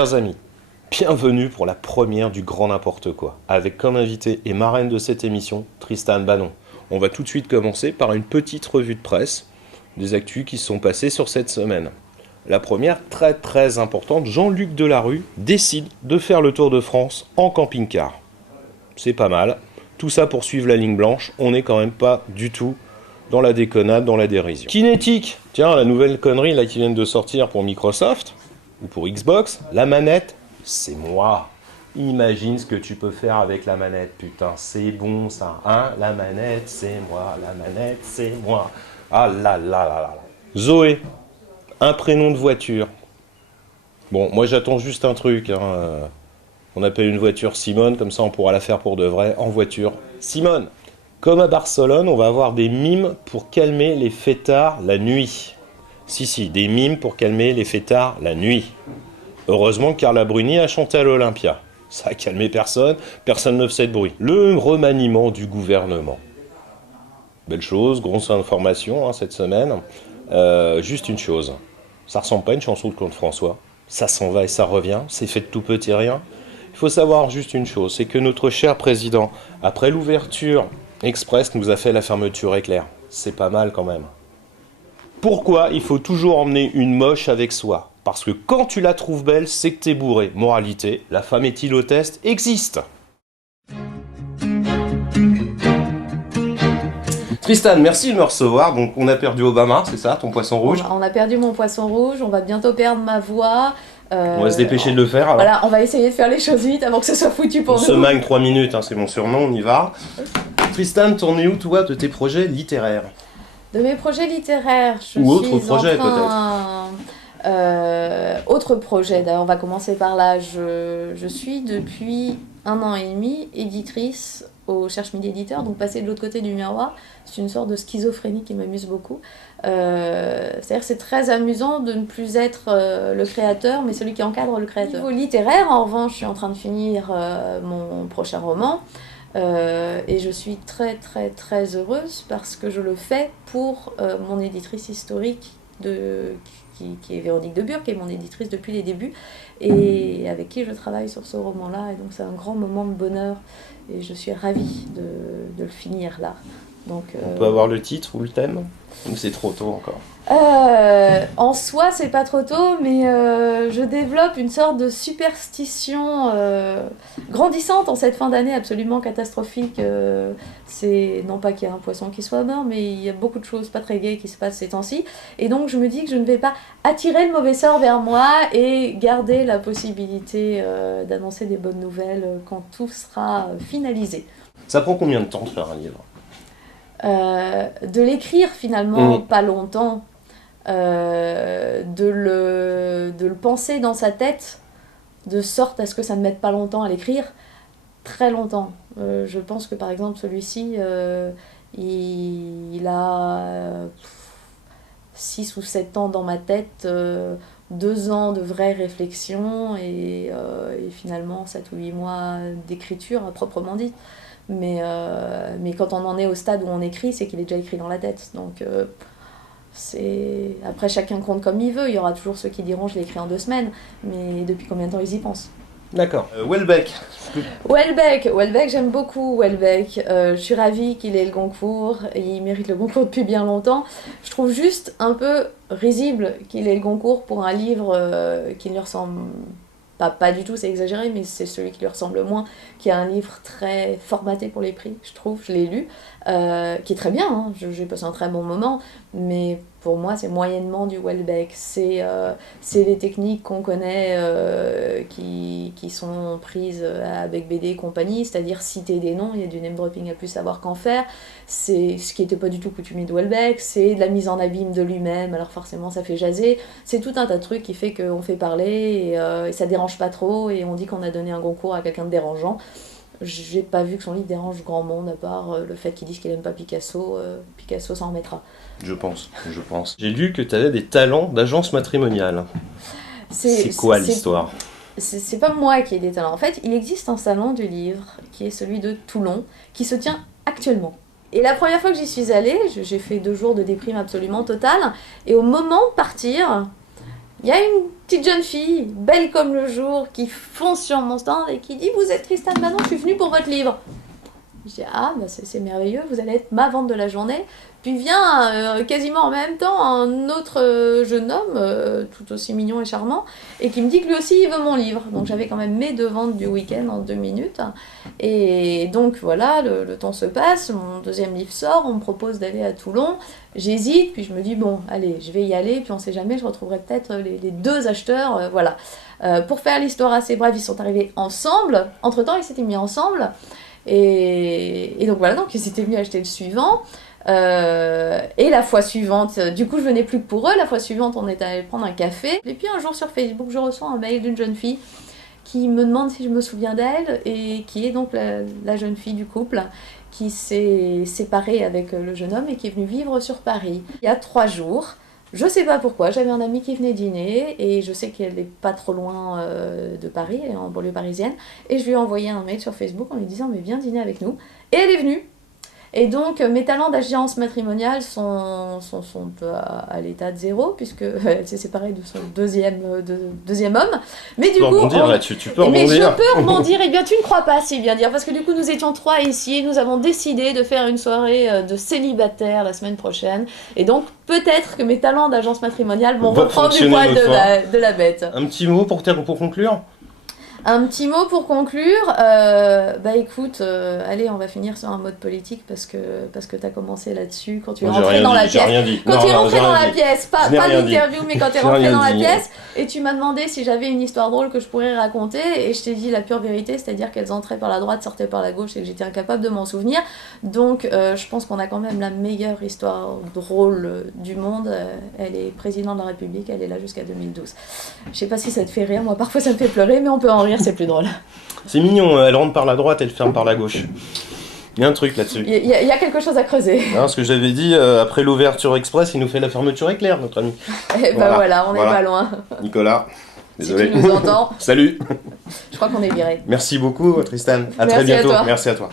Chers amis, bienvenue pour la première du Grand N'importe Quoi, avec comme invité et marraine de cette émission, Tristan Banon. On va tout de suite commencer par une petite revue de presse des actus qui se sont passées sur cette semaine. La première, très importante, Jean-Luc Delarue décide de faire le Tour de France en camping-car. C'est pas mal. Tout ça pour suivre la ligne blanche, on n'est quand même pas du tout dans la déconnade, dans la dérision. Kinetic, tiens, la nouvelle connerie là qui vient de sortir pour Microsoft, ou pour Xbox, la manette, c'est moi. Imagine ce que tu peux faire avec la manette, putain, c'est bon ça, hein. La manette, c'est moi, la manette, c'est moi. Ah là là là là. Zoé, un prénom de voiture. Bon, moi j'attends juste un truc, hein. On appelle une voiture Simone, comme ça on pourra la faire pour de vrai, en voiture. Simone. Comme à Barcelone, on va avoir des mimes pour calmer les fêtards la nuit. Si, des mimes pour calmer les fêtards la nuit. Heureusement que Carla Bruni a chanté à l'Olympia. Ça a calmé personne, personne ne faisait de bruit. Le remaniement du gouvernement. Belle chose, grosse information hein, cette semaine. Juste une chose, ça ressemble pas à une chanson de Claude François. Ça s'en va et ça revient, c'est fait de tout petit rien. Il faut savoir juste une chose, c'est que notre cher président, après l'ouverture express, nous a fait la fermeture éclair. C'est pas mal quand même. Pourquoi il faut toujours emmener une moche avec soi? Parce que quand tu la trouves belle, c'est que t'es bourré. Moralité, la femme éthylotest existe. Tristan, merci de me recevoir. Donc on a perdu Obama, c'est ça, ton poisson rouge? On a perdu mon poisson rouge, on va bientôt perdre ma voix. On va se dépêcher de le faire alors. Voilà, on va essayer de faire les choses vite avant que ce soit foutu pour nous. On se magne 3 minutes, hein, c'est mon surnom, on y va. Tristan, t'en es où toi de tes projets littéraires? De mes projets littéraires, ou autres projets peut-être. Autre projet, d'ailleurs on va commencer par là. Je suis depuis 1 an et demi éditrice au Cherche Midi Éditeur, donc passer de l'autre côté du miroir, c'est une sorte de schizophrénie qui m'amuse beaucoup. C'est-à-dire que c'est très amusant de ne plus être le créateur, mais celui qui encadre le créateur. Au niveau littéraire, en revanche, je suis en train de finir mon prochain roman. Et je suis très heureuse parce que je le fais pour mon éditrice historique qui est Véronique Deburg, qui est mon éditrice depuis les débuts et avec qui je travaille sur ce roman-là. Et donc c'est un grand moment de bonheur et je suis ravie de le finir là. Donc, on peut avoir le titre ou le thème? Ou c'est trop tôt encore? En soi, c'est pas trop tôt, mais je développe une sorte de superstition grandissante en cette fin d'année absolument catastrophique. C'est non pas qu'il y a un poisson qui soit mort, mais il y a beaucoup de choses pas très gaies qui se passent ces temps-ci. Et donc je me dis que je ne vais pas attirer le mauvais sort vers moi et garder la possibilité d'annoncer des bonnes nouvelles quand tout sera finalisé. Ça prend combien de temps de faire un livre? De l'écrire finalement, pas longtemps. De le penser dans sa tête de sorte à ce que ça ne mette pas longtemps à l'écrire, très longtemps. Je pense que par exemple celui-ci il a 6 ou 7 ans dans ma tête, 2 ans de vraie réflexion et finalement 7 ou 8 mois d'écriture à proprement dit. Mais quand on en est au stade où on écrit, c'est qu'il est déjà écrit dans la tête. Donc après chacun compte comme il veut, il y aura toujours ceux qui diront je l'ai écrit en 2 semaines, mais depuis combien de temps ils y pensent? D'accord. Houellebecq, j'aime beaucoup Houellebecq. Je suis ravie qu'il ait le Goncourt, il mérite le Goncourt depuis bien longtemps. Je trouve juste un peu risible qu'il ait le Goncourt pour un livre qui ne lui ressemble pas du tout, c'est exagéré, mais c'est celui qui lui ressemble le moins, qui est un livre très formaté pour les prix, je trouve, je l'ai lu, qui est très bien, hein, j'ai passé un très bon moment, mais pour moi c'est moyennement du Houellebecq, c'est les techniques qu'on connaît qui sont prises avec BD et compagnie, c'est-à-dire citer des noms, il y a du name dropping à plus savoir qu'en faire, c'est ce qui n'était pas du tout coutumier de Houellebecq, c'est de la mise en abîme de lui-même, alors forcément ça fait jaser, c'est tout un tas de trucs qui fait qu'on fait parler et ça dérange pas trop et on dit qu'on a donné un Goncourt à quelqu'un de dérangeant. J'ai pas vu que son livre dérange grand monde à part le fait qu'il dise qu'il aime pas Picasso, Picasso s'en remettra. Je pense. J'ai lu que tu avais des talents d'agence matrimoniale. C'est quoi l'histoire? C'est pas moi qui ai des talents. En fait, il existe un salon du livre qui est celui de Toulon qui se tient actuellement. Et la première fois que j'y suis allée, j'ai fait 2 jours de déprime absolument totale et au moment de partir, il y a une petite jeune fille, belle comme le jour, qui fonce sur mon stand et qui dit « Vous êtes Tristan Banon, je suis venue pour votre livre ». Je dis « Ah, bah c'est merveilleux, vous allez être ma vente de la journée ». Puis vient quasiment en même temps un autre jeune homme, tout aussi mignon et charmant, et qui me dit que lui aussi il veut mon livre. Donc j'avais quand même mes 2 ventes du week-end en 2 minutes. Et donc voilà, le temps se passe, mon 2e livre sort, on me propose d'aller à Toulon. J'hésite, puis je me dis bon, allez, je vais y aller, puis on sait jamais, je retrouverai peut-être les 2 acheteurs. Voilà. Pour faire l'histoire assez brève, ils sont arrivés ensemble. Entre-temps, ils s'étaient mis ensemble. Et donc voilà, donc ils s'étaient mis à acheter le suivant. Et la fois suivante, du coup je venais plus que pour eux, la fois suivante on est allé prendre un café, et puis un jour sur Facebook je reçois un mail d'une jeune fille qui me demande si je me souviens d'elle, et qui est donc la jeune fille du couple qui s'est séparée avec le jeune homme et qui est venue vivre sur Paris il y a 3 jours. Je sais pas pourquoi, j'avais un ami qui venait dîner, et je sais qu'elle est pas trop loin de Paris, elle est en banlieue parisienne, et je lui ai envoyé un mail sur Facebook en lui disant mais viens dîner avec nous, et elle est venue. Et donc, mes talents d'agence matrimoniale sont à l'état de 0, puisque elle s'est séparée de son deuxième homme. Mais du coup, rebondir là-dessus, tu peux rebondir. Mais je peux rebondir, eh bien tu ne crois pas si bien dire, parce que du coup nous étions 3 ici, et nous avons décidé de faire une soirée de célibataires la semaine prochaine, et donc peut-être que mes talents d'agence matrimoniale vont reprendre du poil de la bête. Un petit mot pour conclure ? Un petit mot pour conclure, bah écoute, allez, on va finir sur un mode politique parce que t'as commencé là-dessus quand tu es rentré dans la pièce. Quand tu es rentré dans la pièce, pas d'interview, mais quand tu es rentré dans la pièce, et tu m'as demandé si j'avais une histoire drôle que je pourrais raconter, et je t'ai dit la pure vérité, c'est-à-dire qu'elles entraient par la droite, sortaient par la gauche, et que j'étais incapable de m'en souvenir. Donc je pense qu'on a quand même la meilleure histoire drôle du monde. Elle est présidente de la République, elle est là jusqu'à 2012. Je sais pas si ça te fait rire, moi parfois ça me fait pleurer, mais on peut en rire, c'est plus drôle. C'est mignon, elle rentre par la droite, elle ferme par la gauche. Il y a un truc là-dessus. Il y a quelque chose à creuser. Non, ce que j'avais dit, après l'ouverture express, il nous fait la fermeture éclair, notre ami. Et voilà, on n'est pas loin. Nicolas, désolé. Si tu nous entends. Salut. Je crois qu'on est viré. Merci beaucoup, Tristan. À très bientôt. Merci à toi.